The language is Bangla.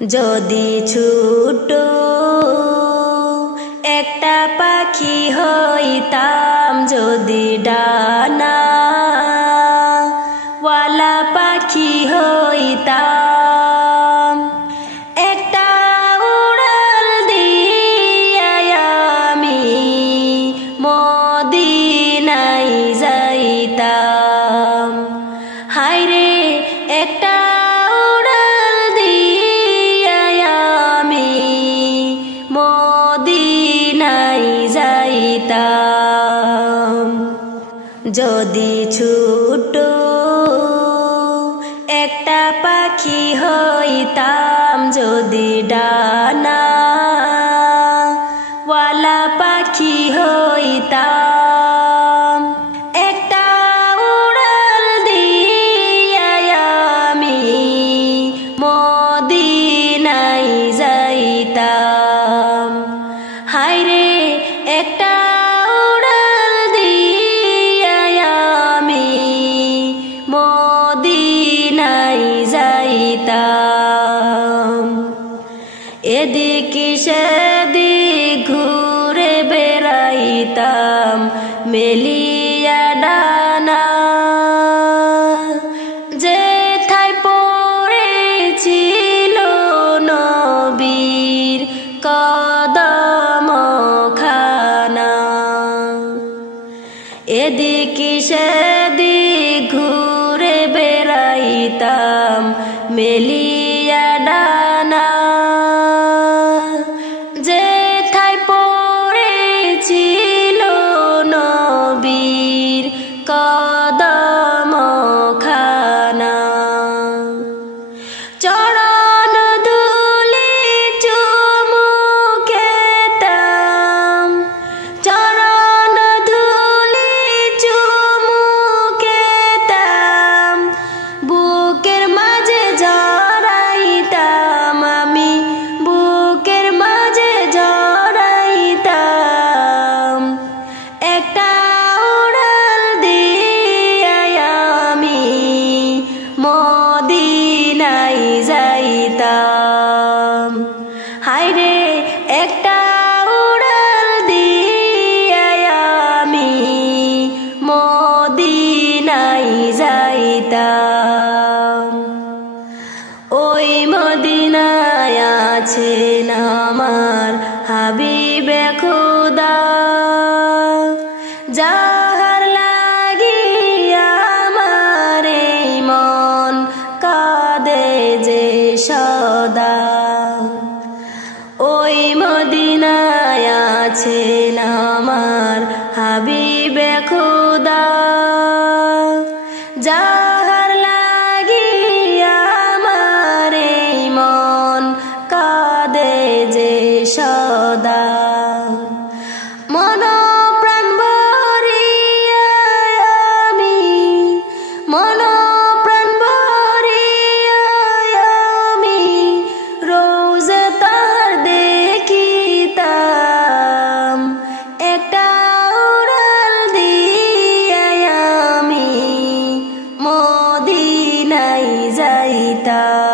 যদি ছোট একটা পাখি হইতাম, যদি ডানাওয়ালা পাখি হইতাম, একটা উড়াল দিয়া আমি মদিনায় যাইতাম। হায়রে একটা উড়াল দিয়া আমি মদিনায় যাইতাম। যদি ছোট একটা পাখি হইতাম, যদি ডানাওয়ালা পাখি হইতাম, একটা উড়াল দিয়া আমি মদিনায় যাইতাম। হায়রে একটা উড়াল দিয়া আমি মদিনায় যাইতাম। এদিকে সেদিক ঘুরে বেড়াইতাম মেলিয়া ডানা, যেথায় পড়েছিল নবীর কদমখানা। এদিকে সেদিক ঘুরে বেড়াইতাম মেলিয়া ডানা, যেথায় পড়েছিল নবীর কদমখানা। চরণ ধুলি চুমু খেতাম, চরণ ধুলি চুমু খেতাম, বুকের মাঝে জড়াইতাম আমি, বুকের মাঝে জড়াইতাম। একটা উড়াল দিয়া আমি মদিনায় যাইতাম। হায়রে একটা উড়াল দিয়া আমি মদিনায় যাইতাম। ওই মদিনায় আছেন আমার হাবিবে খোদা, যাহার লাগিয়া আমার এই মন কাঁদে যে সদা। ওই মদিনায় আছেন আমার হাবিবে খোদা, যাহার লাগিয়া আমার এই মন কাঁদে যে সদা। মন প্রাণ ভরিয়া আমি, মন প্রাণ ভরিয়া আমি রোজা তার দেখিতাম, একটা উড়াল দিয়া আমি মদিনায় যাইতাম।